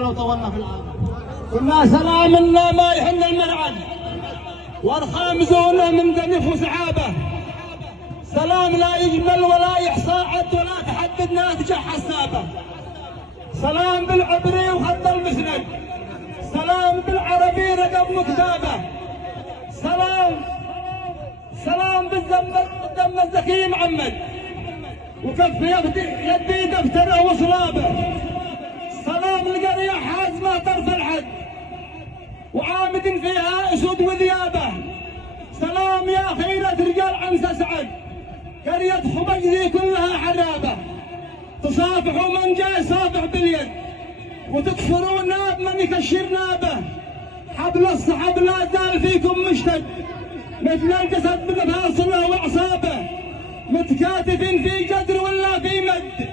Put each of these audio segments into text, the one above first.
ولو طولنا في العالم. كنا سلامنا ما يحل المرعد، والخامزون من دمه سحابه. سلام لا يجمل ولا يحصى عد ولا تحدد ناتجه حسابه. سلام بالعبري وخط المسند، سلام بالعربي رقم مكتابه. سلام بالدم الزكي محمد، وكف يدي دفتره وصلابه. سلام القرية حازمة طرف الحد، وعامد فيها اسود وذيابه. سلام يا خيرة رجال عمس اسعد، قرية خبيزي كلها حرابه. تصافحوا من جاي صافح باليد، وتكسروا ناب من يكشر نابه. حبل الصحب لا زال فيكم مشتد، مثل الجسد بمفاصله واعصابه. متكاتف في جدر ولا في مد،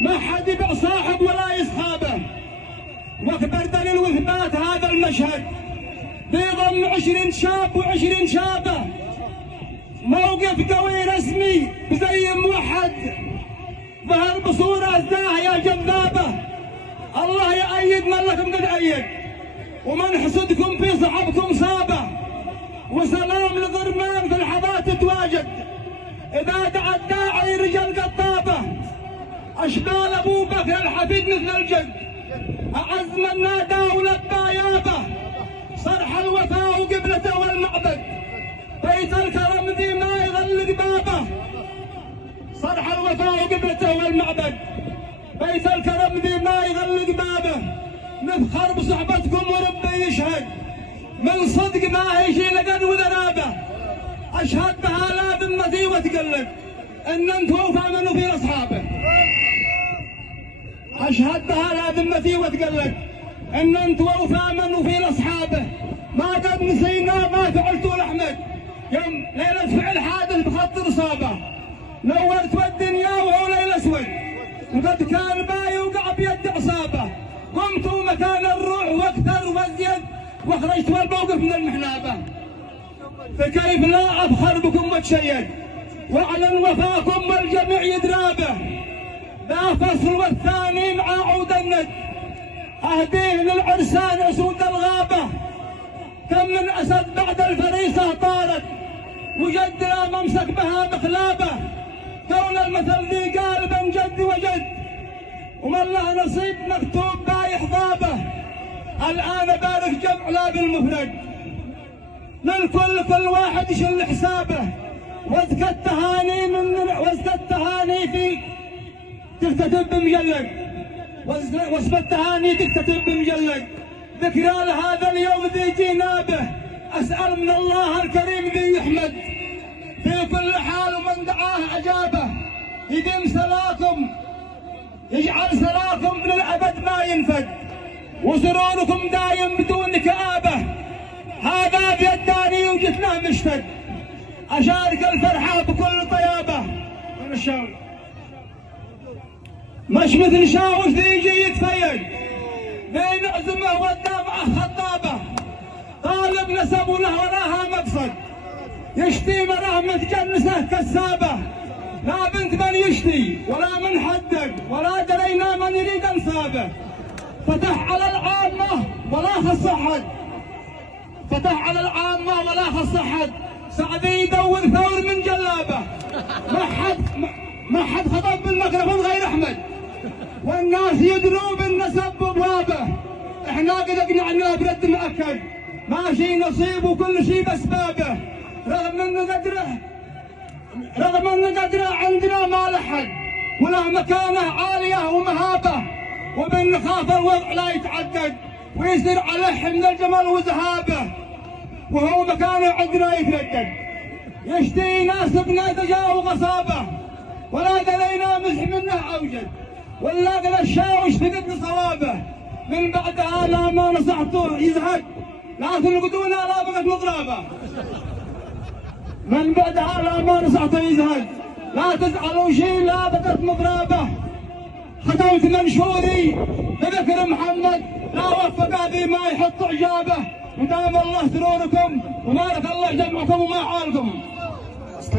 ما حد يبع صاحب ولا يصحابه. واكبر دليل واثبات هذا المشهد بيضم 20 شاب و20 شابه. موقف قوي رسمي بزي موحد، ظهر بصوره زاهيه جذابه. الله يأيد من لكم قد أيد، ومن حسدكم في صحبكم صابه. وسلام لغرمان في الحظات تتواجد، إذا دعا الداعي رجال قطابه. أشبال أبو بكر الحفيد مثل الجد، أعز من نادى ولبى يابه. صرح الوفاء وقبلته والمعبد، بيت الكرم ذي ما يغلق بابه. صرح الوفاء وقبلته والمعبد، بيت الكرم ذي ما يغلق بابه. نفخر بصحبتكم وربي يشهد، من صدق ما هي شي لقد وذنابه. اشهد بها لا ذمتي وتقلد، ان انتم وفامنوا في اصحابه. اشهد بها لا ذمتي وتقلد، ان انتم وفامنوا في اصحابه. ما قد نسينا ما فعلتوا لاحمد، يوم ليله فعل حادث بخط اصابه. نورت الدنيا وهو ليل اسود، وقد كان باي وقع بيد عصابه. قمتوا مكان الروح واكثر وازيد، واخرجت الموقف من المحنابه. فكيف لا افخر بكم واتشيد، واعلن وفاكم والجميع يدرابه. ذا فصل والثاني مع عود الند، اهديه للعرسان اسود الغابه. كم من اسد بعد الفريسه طارت، وجد لا ممسك بها مخلابه. كون المثل ذي قالبا جد وجد، ومن له نصيب مكتوب بايح ضابه. الان بارك جمع لا بالمفرد، للكل كل واحد يشل حسابه. وازكى التهاني في تكتتب بمجلد، واسم التهاني تكتتب بمجلد. ذكرى لهذا اليوم ذي جنابه، اسال من الله الكريم ذي يحمد في كل حال. ومن دعاه اجابه، يديم سلاكم يجعل سلاكم للابد ما ينفد، وسروركم دايم بدون كآبه. هذا بيداني وجتنا مشتد، اشارك الفرحه بكل طيابه. من الشاوي مش مثل شاوش ذي يجي يتفيد، بين عزمه والدمعه خطابه. طالب نسب وله وراها مقصد، يشتي مراه متجنسه كسابه. لا بنت من يشتي ولا من حدد، ولا درينا من يريد انسابه. فتح على العامه ولا خص احد، فتح على العامه ولا خص احد. سعدي يدور ثور من جلابه، ما حد خطب بالميكروفون غير احمد، والناس يدروا بالنسب بابوابه. احنا قد اقنعناه برد مؤكد، ماشي نصيب وكل شيء باسبابه. رغم ان قدره عندنا ما لحد، وله مكانه عاليه ومهابه. وبنخاف الوضع لا يتعدد، ويصير عليه من الجمال وذهابه. وهو مكانه عندنا يتردد، يشتي يناسبنا دجا وغصابه. ولا درينا مزح منه اوجد، ولا قل الشاوش فقد صوابه. من بعدها لا ما نصحته يزهد، لا تلقدونا لا بقت مضرابه. من بعدها لا ما نصحته يزهد، لا تزعلوا شيء لا بقت مضرابه. ختمت منشوري بذكر محمد، لا وفق هذه ما يحط اعجابه. ودام الله سروركم، وبارك الله جمعكم وما حالكم.